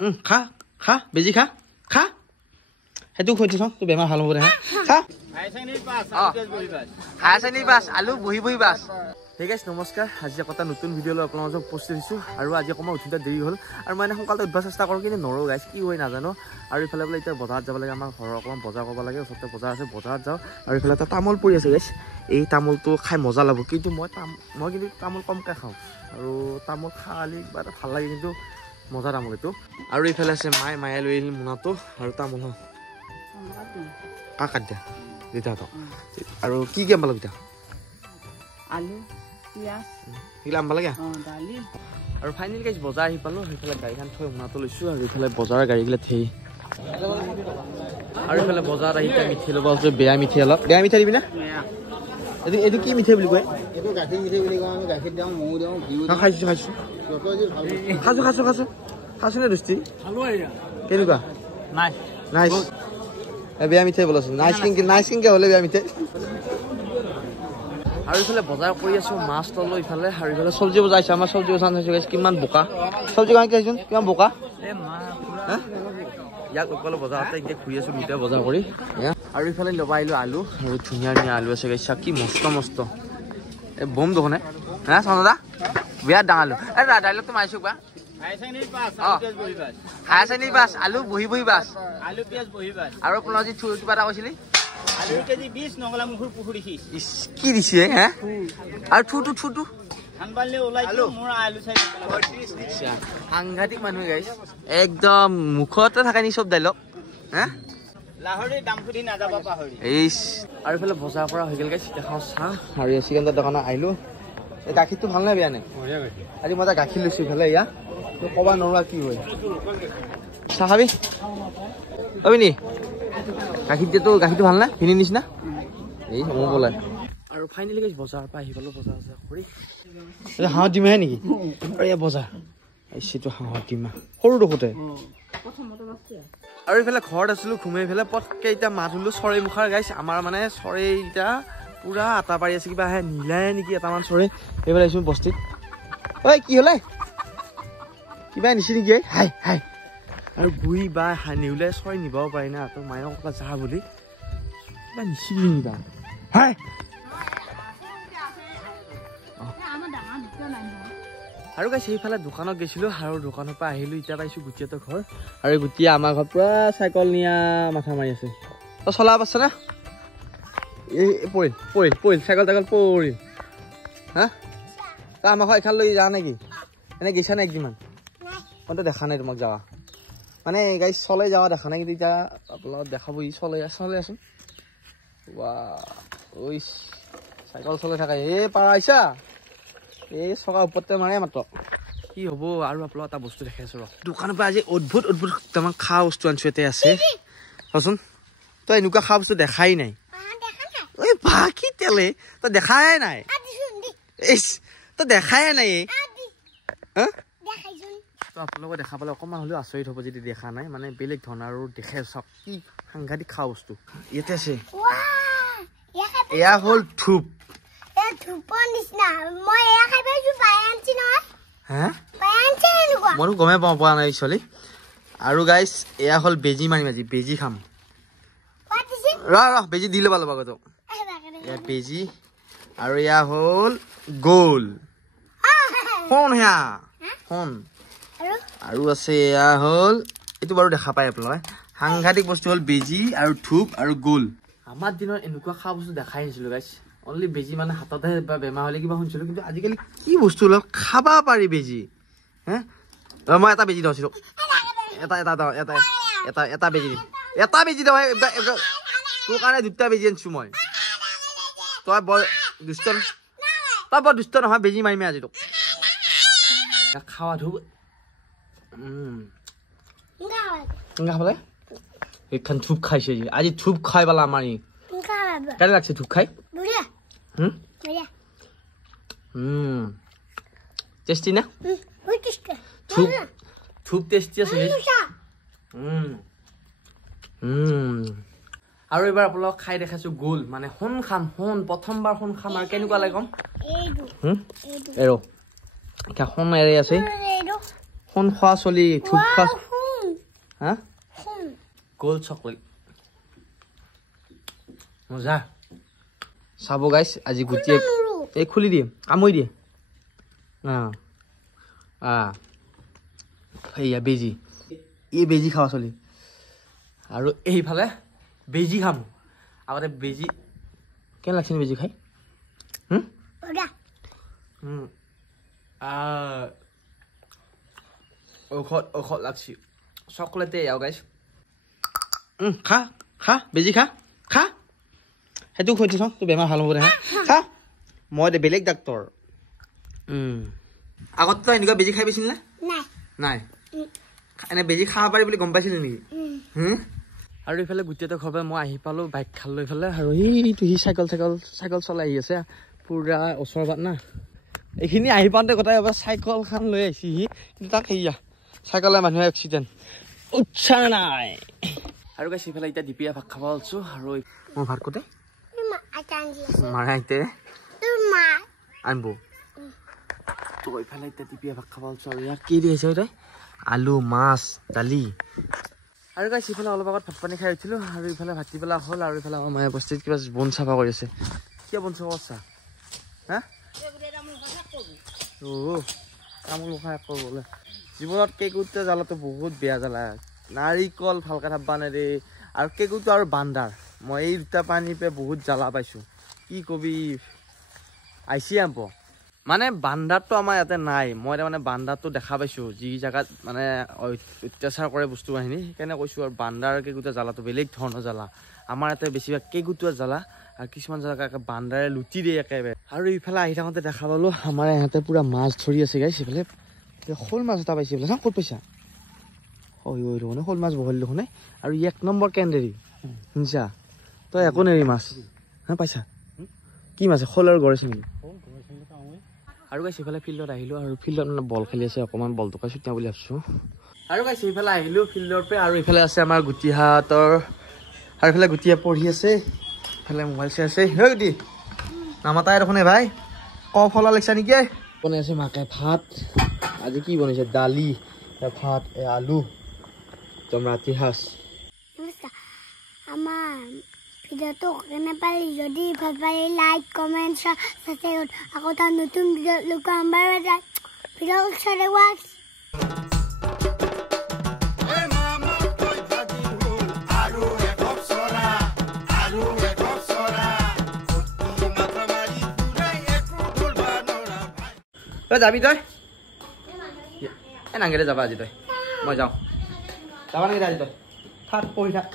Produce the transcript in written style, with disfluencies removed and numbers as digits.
খা খা বেজি খা খা সেইটো খুঁটি থওঁ তোৰ বেমাৰ ভাল হ'ব দে খা হায়াৰ ছেকেণ্ডেৰী পাছ আলু বহি বহি বাছ ঠিক আছে নমস্কাৰ আজি আকৌ এটা নতুন ভিডিঅ' লৈ আপোনালোকৰ মাজত উপস্থিত হৈছোঁ আৰু আজি অকণমান উঠোঁতে দেৰি হ'ল আৰু মই সোনকালে উঠিব চেষ্টা কৰোঁ কিন্তু নৰো গাইছ কি হয় নাজানো আৰু ইফালে বোলে এতিয়া বজাৰত যাব লাগে আমাৰ ঘৰৰ অকণমান বজাৰ কৰিব লাগে ওচৰতে বজাৰ আছে বজাৰত যাওঁ আৰু ইফালে এটা তামোল পৰি আছে গাইছ এই তামোলটো খাই মজা লাগব কিন্তু মই কিন্তু তামোল কমকৈ খাওঁ আৰু তামোল খালি কিবা এটা ভাল লাগে কিন্তু মজা তামোল এইটো আৰু ইফালে আছে মায়ে লৈ আহিল মোনাটো আৰু তামোল কাক কাট দিয়া দেউতাহঁতক আৰু কি কি আনিব লাগিব আলু পিয়াজ সেইগিলা আনিব লাগে আৰু ফাইনেল গাইজ বজাৰ আহি পালোঁ সেইফালে গাড়ীখন থৈ মোনাটো লৈছোঁ আৰু এইফালে বজাৰৰ গাড়ীগিলা থৈ আৰু এইফালে বজাৰত আহি এতিয়া মিঠাই ল'ব আছে বেয়া মিঠাই অলপ বেয়া মিঠাই দিবি না এইটো কি মিঠাই বুলি কয় এইটো গাখীৰ মিঠাই বুলি কওঁ আমি গাখীৰ দিওঁ মৌ দিওঁ খাইছোঁ খাইছোঁ নে দোস্তি কেনেকুৱা নাইচ বেয়া মিঠাই বোলাচোন নাইচ কিনকে হ'লে বেয়া মিঠাই আৰু ইফালে বজাৰ কৰি আছোঁ মাছ তলো ইফালে আৰু ইফালে চব্জি বজাৰ আহিছে আমাৰ চব্জি বজাৰ চাইছোঁ কিমান বোকা চব্জি কাৰণে কি আহিছোঁ কিমান বোকা ইয়াক অকলে বজাৰ আছে এতিয়া ঘূৰি আছোঁ দুটা বজাৰ কৰি আৰু ইফালে ল'ব আহিলোঁ আলু আৰু ধুনীয়া ধুনীয়া আলু আছে গাইছা কি মস্ত এই বম দেখোনে হা চন্দা বিৰাট ডাঙৰ আলু এই ডাইলগটো মাৰিছোঁ বা হায়াৰ ছেকেণ্ডেৰী পাছ আলু বহি বহি বাছ আৰু আপোনাৰ যি কিবা এটা কৈছিলি কি দিছে হে আৰু থুটো সাংঘাতিক মানুহ গাইছ একদম মুখতে থাকে নি চব ডাইলগ হে আৰু ইফালে বজাৰ কৰা হৈ গ'ল গাইছ দেখাওঁ চাহ আৰু চিকেন দোকানত আহিলোঁ এই গাখীৰটো ভাল নাই বেয়া নাই আজি মই গাখীৰ লৈছোঁ ইফালে ইয়াত ক'বা নোৱাৰা কি হয় চাহ খাবি অবিনি গাখীৰটো ভাল নাই ভিনি নিচিনা এই মোৰ বোলে আৰু ফাইনেলি গাইছ বজাৰৰ পৰা আহি পালোঁ বজাৰ কৰি হাঁহৰ ডিমাহে নেকি আৰু এয়া বজাৰ আহিছেতো হাঁহৰ ডিমা সৰু দেখোঁতে আৰু এইফালে ঘৰত আছিলোঁ ঘুমাই পেলাই পটকৈ এতিয়া মাত ধুলোঁ চৰাই মুখাৰ গাইছ আমাৰ মানে চৰাই এতিয়া পুৰা আটা পাৰি আছে কিবা আহে নীলাই নেকি এটামান চৰাই এইফালে আহিছোঁ বস্তিত ঐ কি হ'লে কিবা নিছে নেকি হাই আৰু গুই বা নেউলাই চৰাই নিব পাৰি না তোৰ মায়ে ক'ৰবাত যা বুলি কিবা নিচিলি নিবা হাই আৰু গাইছ সেইফালে দোকানত গৈছিলোঁ আৰু দোকানৰ পৰা আহিলোঁ এতিয়া পাইছোঁ গুটিহঁতৰ ঘৰ আৰু গুটিয়ে আমাৰ ঘৰত পুৰা চাইকেল নিয়া মাথা মাৰি আছে তই চলাব পাৰছ না এই পৰিল চাইকেল পৰিল হা তই আমাৰ ঘৰ এখান লৈ যা নেকি এনে গৈছা নে একদিনমান মইতো দেখা নাই তোমাক যাৱা মানে গাইছ চলাই যাৱা দেখা নাই কিন্তু এতিয়া আপোনালোকক দেখাব ই চলাই আছোন ঐ চাইকেল চলাই থাকে এই পাৰা আহিছা এই চকা ওপৰতে মাৰে মাত্ৰ কি হ'ব আৰু আপোনালোক এটা বস্তু দেখাই আছোঁ ৰ দোকানৰ পৰা আজি অদ্ভুত তাৰমান খোৱা বস্তু আনিছোঁ ইয়াতে আছে কচোন তই এনেকুৱা খোৱা বস্তু দেখাই নাই ঐ ভা কি তেলে তই দেখাই নাই তই দেখাই নাই হা তো আপোনালোকে দেখা পালে অকণমান হ'লেও আচৰিত হ'ব যদি দেখা নাই মানে বেলেগ ধৰণৰ আৰু দেখাই চাওক কি সাংঘাতিক খোৱা বস্তু ইয়াতে আছে এয়া হ'ল ধূপ মইতো গমেই পোৱা নাই ছোৱালী আৰু গাইছ এয়া হ'ল বেজি মাৰিম আজি বেজি খাম ৰ বেজি দি ল'ব লগা তোক এয়া বেজি আৰু এয়া হ'ল গ'ল শুন সেয়া শুন আৰু আছে এয়া হ'ল এইটো বাৰু দেখা পায় আপোনালোকে সাংঘাতিক বস্তু হ'ল বেজি আৰু ধূপ আৰু গোল আমাৰ দিনত এনেকুৱা খোৱা বস্তু দেখাই নাছিলোঁ গাইছ অনলি বেজি মানে হাততহে বা বেমাৰ হ'লে কিবা শুনিছিলোঁ কিন্তু আজিকালি কি বস্তু অলপ খাব পাৰি বেজি হে মই এটা বেজি দিছিলোঁ এটা বেজি দিম এটা বেজি দিওঁ তোৰ কাৰণে দুটা বেজি আনিছোঁ মই তই বৰ দুষ্ট নহয় বেজি মাৰিমে আজি তোক খাৱা ধূপ খাবলে এইখন ধূপ খাইছে আজি ধূপ খাই পেলা আমাৰ কেনে লাগছে ধূপ খাই টেষ্টি না ধূপ টেষ্টি আছে আৰু এবাৰ আপোনালোকক খাই দেখাইছোঁ গোল মানে সোণ খাম প্ৰথমবাৰ সোণ খাম আৰু কেনেকুৱা লাগে কম এৰ এতিয়া সোণ এৰে আছে সোণ খোৱা চলি ধূপ খোৱা হা গোল্ড চকলেট মজা চাব গাইছ আজি গুটিয়ে এই খুলি দিয়ে কামুৰি দিয়ে সেয়া বেজি এই বেজি খাওঁ চলি আৰু এইফালে বেজি খাম আগতে বেজি কেনে লাগছে বেজি খাই ঔষধ ঔষধ লাগছি চকলেটে আৰু গাইছ খা খা বেজি খা খা সেইটো খুঁটি চাওঁ তোৰ বেমাৰ ভাল হ'ব দে হা খা মই দে বেলেগ ডাক্তৰ আগত তই এনেকুৱা বেজি খাই পাইছিল নে নাই এনে বেজি খাব পাৰি বুলি গম পাইছিলি নেকি আৰু এইফালে গোটেইটো ঘৰ মই আহি পালোঁ বাইক খালোঁ এইফালে আৰু এইটো সি চাইকেল চলাই আহি আছে পুৰা ওচৰৰ বাট না এইখিনি আহি পাওঁতে গোটাই এবাৰ চাইকেলখন লৈ আহিছে সি কিন্তু তাক সেয়া চাইকেলৰ মানুহে এক্সিডেণ্ট উৎসাহ নাই আৰু গাইছ এইফালে এতিয়া দিপিয়া ভাত খাব আছোঁ আৰু মই ভাত কোতে মাৰে আইতে আনব তো এইফালে এতিয়া দিপিয়া ভাত খাব আছোঁ আৰু ইয়াত কি দি আহিছে তই আলু মাছ দালি আৰু গাইছ ইফালে অলপ আগত ভাত পানী খাই উঠিলোঁ আৰু ইফালে ভাতি পেলা হ'ল আৰু ইফালে আমাৰ মায়ে বস্তিত কিবা বন চাফা কৰি আছে কিয় বন চাফা কৰিছা হা তামোল খাই আকৌ বোলে জীৱনত কেঁকুটে জ্বালাটো বহুত বেয়া জ্বালা নাৰিকল ভালকৈ থাকবা নেৰে আৰু কেঁকুটো আৰু বান্দাৰ মই এই দুটা পানী পে বহুত জ্বালা পাইছোঁ কি কবি আইচি আম্প মানে বান্দাৰটো আমাৰ ইয়াতে নাই মই তাৰমানে বান্দাৰটো দেখা পাইছোঁ যি জেগাত মানে অত্যাচাৰ কৰে বস্তু বাহিনী সেইকাৰণে কৈছোঁ আৰু বান্দাৰ কেঁকুটে জ্বালাটো বেলেগ ধৰণৰ জ্বালা আমাৰ ইয়াতে বেছিভাগ কেঁকুটোৱে জ্বালা আৰু কিছুমান জেগা বান্দাৰে লুটি দিয়ে একেবাৰে আৰু ইফালে আহি থাকোঁতে দেখা পালোঁ আমাৰ ইহঁতে পুৰা মাছ ধৰি আছে গাইছ এইফালে শ'ল মাছ এটা পাইছে বোলে ক'ত পাইছা মানে শ'ল মাছ বহল দেখোন আৰু 1 নম্বৰ কেন্দ্ৰেৰি শুনিছা তই একো নেৰি মাছ হা পাইছা কি মাছ শ'ল আৰু গৰৈ চেঙেলী আৰু গাইছ এইফালে ফিল্ডত আহিলোঁ আৰু ফিল্ডত মানে বল খেলি আছে অকণমান বল টকাই ছুটিয়া বুলি ভাবিছোঁ আৰু গাইছ এইফালে আহিলোঁ ফিল্ডৰ পৰা আৰু এইফালে আছে আমাৰ গুটিহাতৰ আৰু এইফালে গুটিয়ে পঢ়ি আছে এইফালে মোবাইল চাই আছে হে গুটি নামাতাই দেখোন ভাই ফলা লাগিছা নেকি বনাই আছে মাকে ভাত আজি কি বনাইছে দালি ভাত আলু একদম ৰাতি সাজ আমাৰ ভিডিঅ'টো কেনে পালি যদি ভাল পালি লাইক কমেণ্ট ছাবস্ক্ৰাইব আকৌ তাৰ নতুন ভিডিঅ' লোক আমাৰ ভিডিঅ' চাই ৱাচ যাবি তই নাঙেৰে যাবা আজি তই মই যাওঁ যাবা নেকি আজি তই থাক পঢ়ি থাক